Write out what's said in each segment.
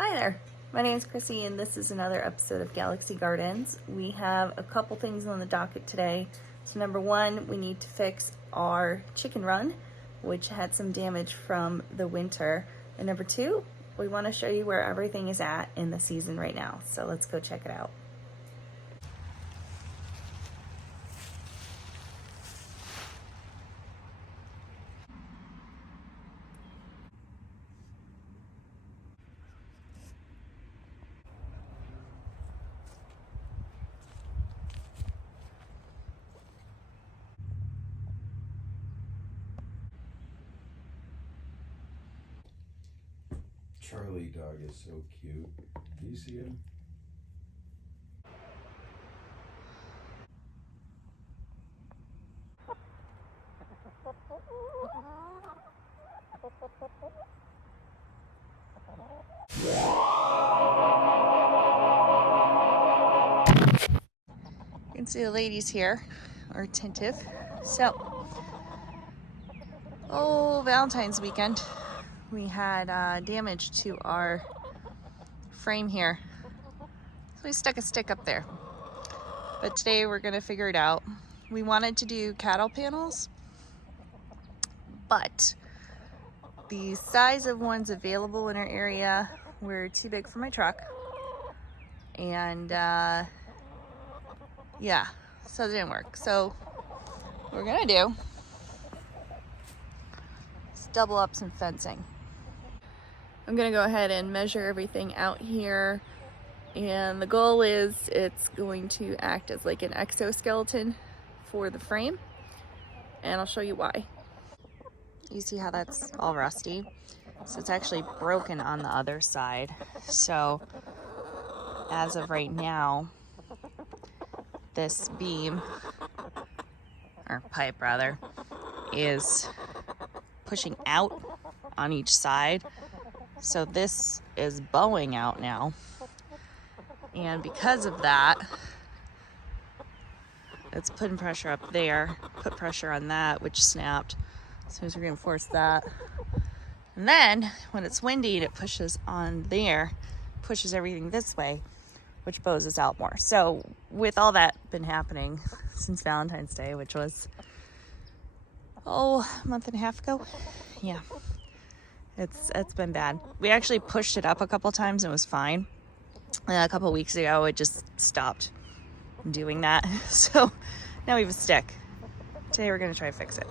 Hi there, my name is Chrissy and this is another episode of Galaxy Gardens. We have a couple things on the docket today. So number one, we need to fix our chicken run, which had some damage from the winter. And number two, we want to show you where everything is at in the season right now. So let's go check it out. Charlie dog is so cute. Do you see him? You can see the ladies here are attentive. So, Valentine's weekend, we had damage to our frame here. So we stuck a stick up there. But today we're gonna figure it out. We wanted to do cattle panels, but the size of ones available in our area were too big for my truck. And yeah, so it didn't work. So what we're gonna do is double up some fencing. I'm gonna go ahead and measure everything out here. And the goal is it's going to act as like an exoskeleton for the frame. And I'll show you why. You see how that's all rusty? So it's actually broken on the other side. So as of right now, this beam, or pipe rather, is pushing out on each side. So this is bowing out now. And because of that, it's putting pressure up there, put pressure on that, which snapped. So we're gonna force that. And then when it's windy and it pushes on there, pushes everything this way, which bows us out more. So with all that been happening since Valentine's Day, which was, a month and a half ago. Yeah, it's been bad. We actually pushed it up a couple times and it was fine. And a couple weeks ago, it just stopped doing that. So now we have a stick. Today we're gonna try to fix it.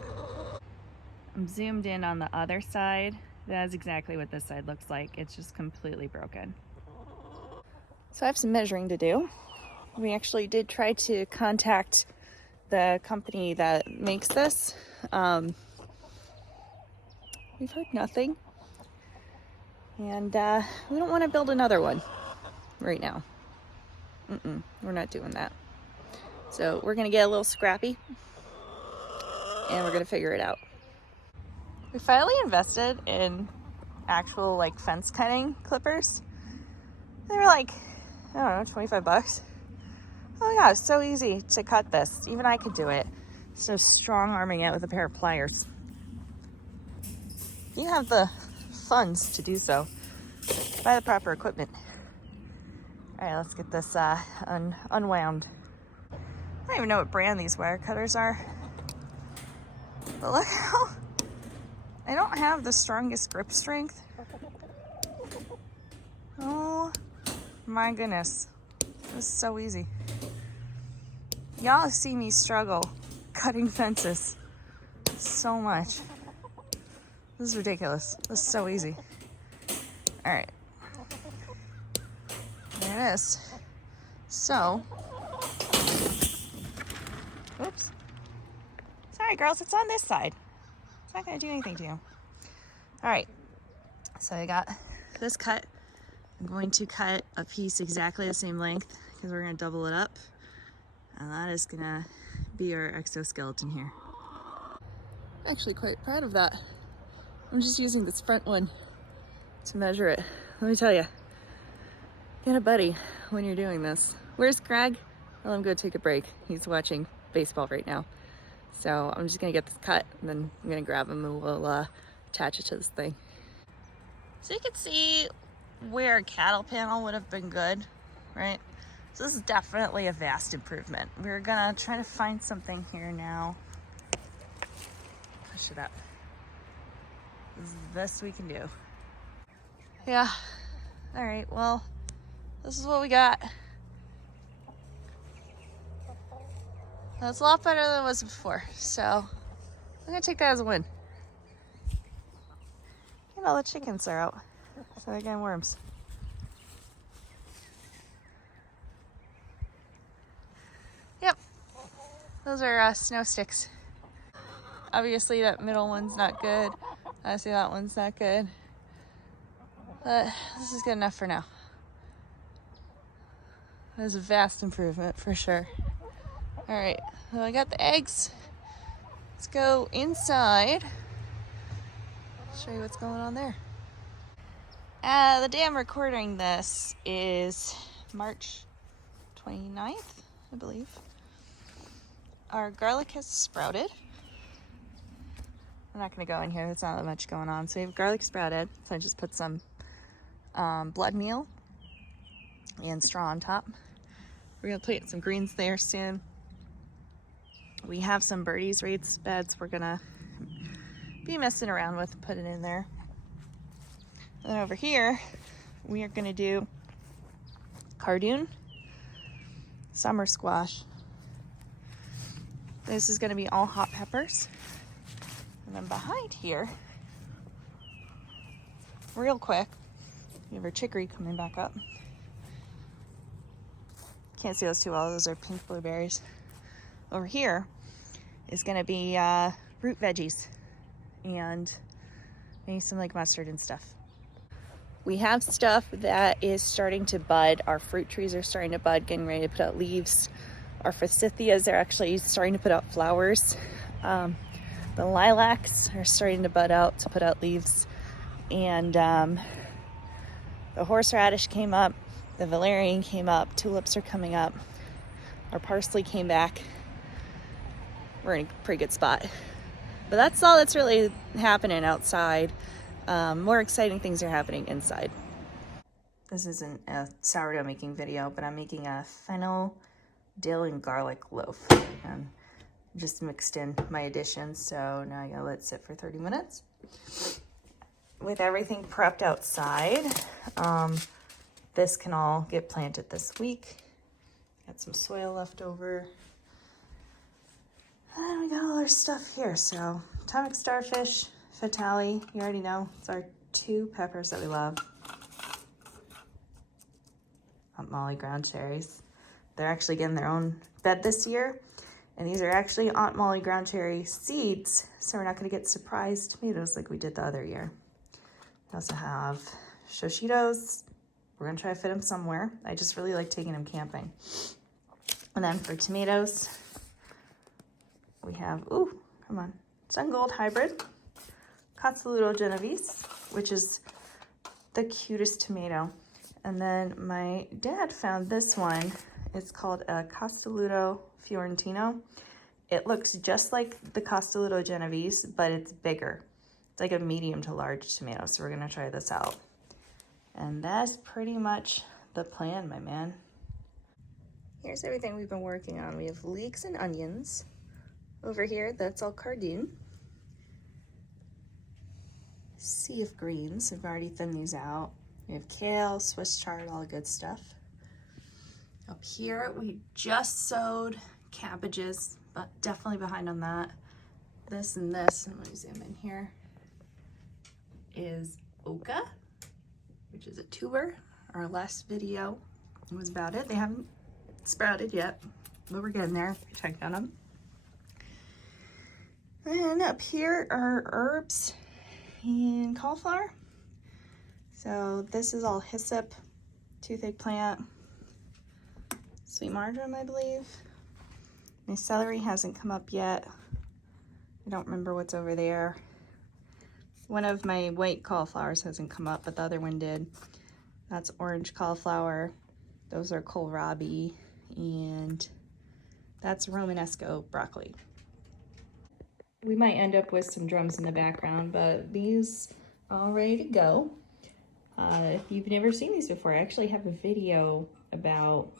I'm zoomed in on the other side. That's exactly what this side looks like. It's just completely broken. So I have some measuring to do. We actually did try to contact the company that makes this. We've heard nothing. And we don't want to build another one right now. We're not doing that. So we're gonna get a little scrappy and we're gonna figure it out. We finally invested in actual like fence cutting clippers. They were like, I don't know, 25 bucks. Oh my god, it's so easy to cut this. Even I could do it. So strong arming it with a pair of pliers. You have the funds to do so. Buy the proper equipment. All right, let's get this unwound. I don't even know what brand these wire cutters are. But look how I don't have the strongest grip strength. Oh my goodness. This is so easy. Y'all see me struggle cutting fences so much. This is ridiculous. This is so easy. All right. There it is. So, oops. Sorry, girls, it's on this side. It's not gonna do anything to you. All right, so I got this cut. I'm going to cut a piece exactly the same length because we're gonna double it up. And that is gonna be our exoskeleton here. I'm actually quite proud of that. I'm just using this front one to measure it. Let me tell you, get a buddy when you're doing this. Where's Greg? Well, I'm gonna take a break. He's watching baseball right now. So I'm just gonna get this cut and then I'm gonna grab him and we'll attach it to this thing. So you can see where a cattle panel would have been good, right? So this is definitely a vast improvement. We're gonna try to find something here now. Push it up. This is the best we can do. Yeah. All right, well, this is what we got. That's a lot better than it was before, so I'm gonna take that as a win. And all the chickens are out, so they're getting worms. Yep, those are snow sticks. Obviously that middle one's not good. Obviously that one's not good. But this is good enough for now. That's a vast improvement for sure. All right, well, I got the eggs. Let's go inside. Show you what's going on there. The day I'm recording this is March 29th, I believe. Our garlic has sprouted. I'm not gonna go in here, there's not that much going on. So we have garlic sprouted, so I just put some blood meal and straw on top. We're gonna plant some greens there soon. We have some birdies raised beds we're gonna be messing around with and put it in there. And then over here, we are gonna do cardoon, summer squash. This is gonna be all hot peppers. And then behind here, real quick, we have our chicory coming back up. Can't see those too well, those are pink blueberries. Over here is gonna be root veggies and maybe some like mustard and stuff. We have stuff that is starting to bud. Our fruit trees are starting to bud, getting ready to put out leaves. Our forsythias are actually starting to put out flowers. The lilacs are starting to bud out, to put out leaves. And the horseradish came up, the valerian came up, tulips are coming up. Our parsley came back. We're in a pretty good spot. But that's all that's really happening outside. More exciting things are happening inside. This isn't a sourdough making video, but I'm making a fennel, dill, and garlic loaf. And just mixed in my additions, so now I gotta let it sit for 30 minutes. With everything prepped outside, this can all get planted this week. Got some soil left over. And we got all our stuff here. So atomic starfish, fatale, you already know. It's our 2 peppers that we love. Aunt Molly ground cherries. They're actually getting their own bed this year. And these are actually Aunt Molly ground cherry seeds. So we're not gonna get surprise tomatoes like we did the other year. We also have shoshitos. We're gonna try to fit them somewhere. I just really like taking them camping. And then for tomatoes, we have, ooh, come on, Sun Gold Hybrid, Castelluto Genovese, which is the cutest tomato. And then my dad found this one. It's called a Castelluto Fiorentino. It looks just like the Castelluto Genovese, but it's bigger. It's like a medium to large tomato, so we're gonna try this out. And that's pretty much the plan, my man. Here's everything we've been working on. We have leeks and onions. Over here, that's all cardoon. Sea of greens, I've already thinned these out. We have kale, Swiss chard, all the good stuff. Up here, we just sowed cabbages, but definitely behind on that. This and this, and let me zoom in here, is oca, which is a tuber. Our last video was about it. They haven't sprouted yet, but we're getting there. Check on them. And up here are herbs and cauliflower. So this is all hyssop, toothache plant, sweet marjoram, I believe. My celery hasn't come up yet. I don't remember what's over there. One of my white cauliflowers hasn't come up, but the other one did. That's orange cauliflower. Those are kohlrabi, and that's Romanesco broccoli. We might end up with some drums in the background, but these are all ready to go. If you've never seen these before, I actually have a video about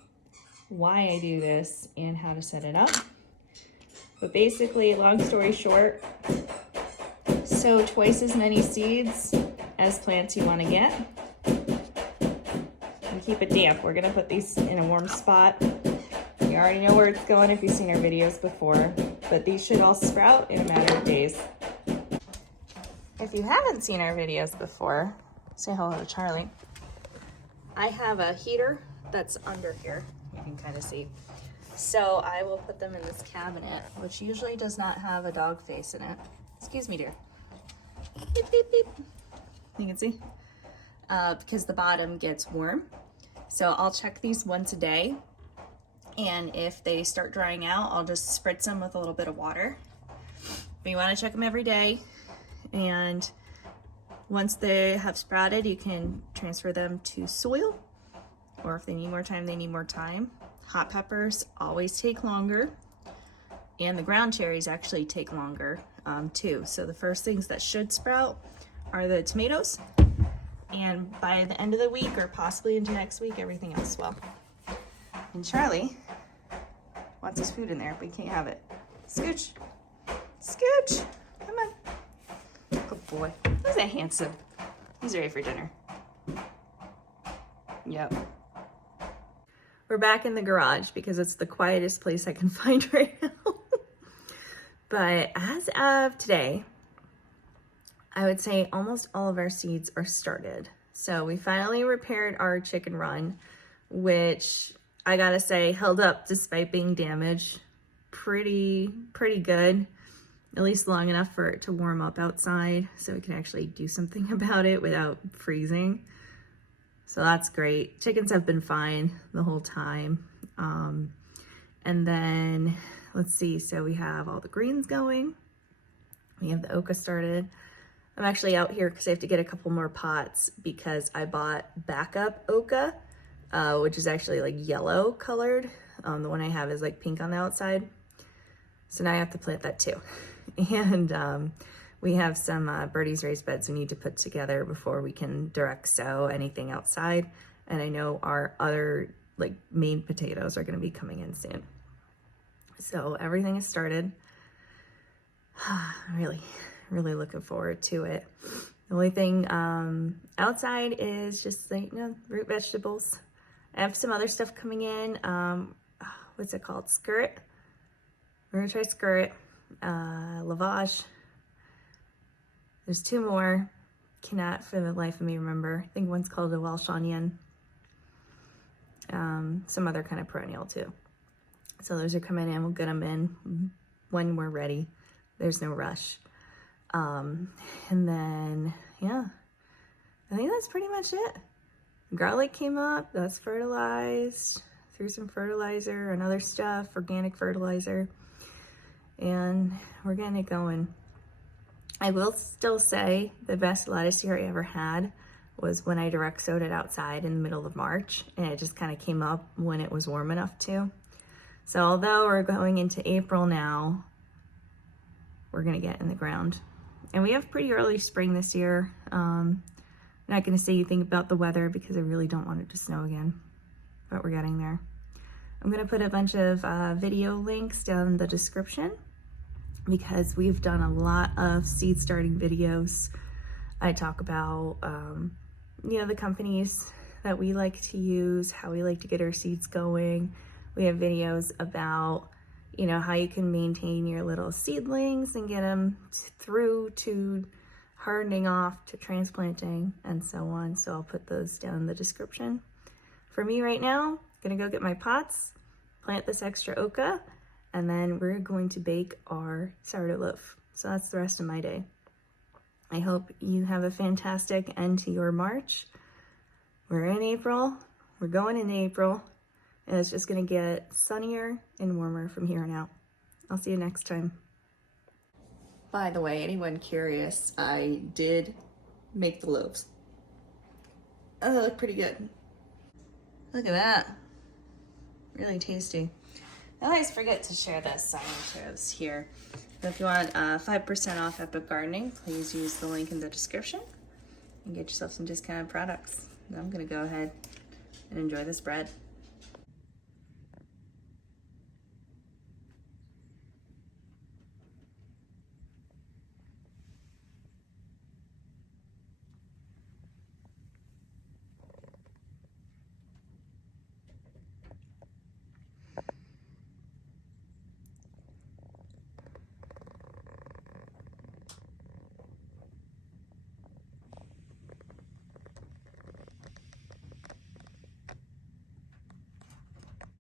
why I do this and how to set it up. But basically, long story short, sow twice as many seeds as plants you want to get. And keep it damp. We're gonna put these in a warm spot. You already know where it's going if you've seen our videos before, but these should all sprout in a matter of days. If you haven't seen our videos before, say hello to Charlie. I have a heater that's under here. You can kind of see. So I will put them in this cabinet, which usually does not have a dog face in it. Excuse me, dear. Beep, beep, beep. You can see? Because the bottom gets warm. So I'll check these once a day. And if they start drying out, I'll just spritz them with a little bit of water. But you want to check them every day. And once they have sprouted, you can transfer them to soil. Or if they need more time, they need more time. Hot peppers always take longer. And the ground cherries actually take longer too. So the first things that should sprout are the tomatoes. And by the end of the week or possibly into next week, everything else will. And Charlie wants his food in there, but he can't have it. Scooch. Scooch. Come on. Good boy. Who's that handsome? He's ready for dinner. Yep. We're back in the garage because it's the quietest place I can find right now. But as of today, I would say almost all of our seeds are started. So we finally repaired our chicken run, which I gotta say held up despite being damaged. Pretty good, at least long enough for it to warm up outside so we can actually do something about it without freezing. So that's great. Chickens have been fine the whole time. And then let's see, so we have all the greens going. We have the oca started. I'm actually out here because I have to get a couple more pots because I bought backup oca, which is actually like yellow colored. The one I have is like pink on the outside. So now I have to plant that too. And we have some Birdie's raised beds we need to put together before we can direct sow anything outside. And I know our other like main potatoes are going to be coming in soon. So everything is started. Really looking forward to it. The only thing outside is just like, root vegetables. I have some other stuff coming in. What's it called? Skirt. We're gonna try skirt. Lavage. There's two more. Cannot for the life of me remember. I think one's called a Welsh onion. Some other kind of perennial too. So those are coming in. We'll get them in when we're ready. There's no rush. And then, yeah, I think that's pretty much it. Garlic came up, that's fertilized, threw some fertilizer and other stuff, organic fertilizer, and we're getting it going. I will still say the best lettuce year I ever had was when I direct sowed it outside in the middle of March, and it just kind of came up when it was warm enough to. So although we're going into April now, we're gonna get in the ground. And we have pretty early spring this year. I'm not gonna say anything about the weather because I really don't want it to snow again, but we're getting there. I'm gonna put a bunch of video links down in the description because we've done a lot of seed starting videos. I talk about, the companies that we like to use, how we like to get our seeds going. We have videos about how you can maintain your little seedlings and get them through to hardening off to transplanting and so on. So I'll put those down in the description. For me right now, gonna go get my pots, plant this extra oca, and then we're going to bake our sourdough loaf. So that's the rest of my day. I hope you have a fantastic end to your March. We're in April, we're going into April. And it's just gonna get sunnier and warmer from here on out. I'll see you next time. By the way, anyone curious, I did make the loaves. Oh, they look pretty good. Look at that. Really tasty. I always forget to share the photos here. But if you want 5% off Epic Gardening, please use the link in the description. and get yourself some discounted products. I'm gonna go ahead and enjoy this bread.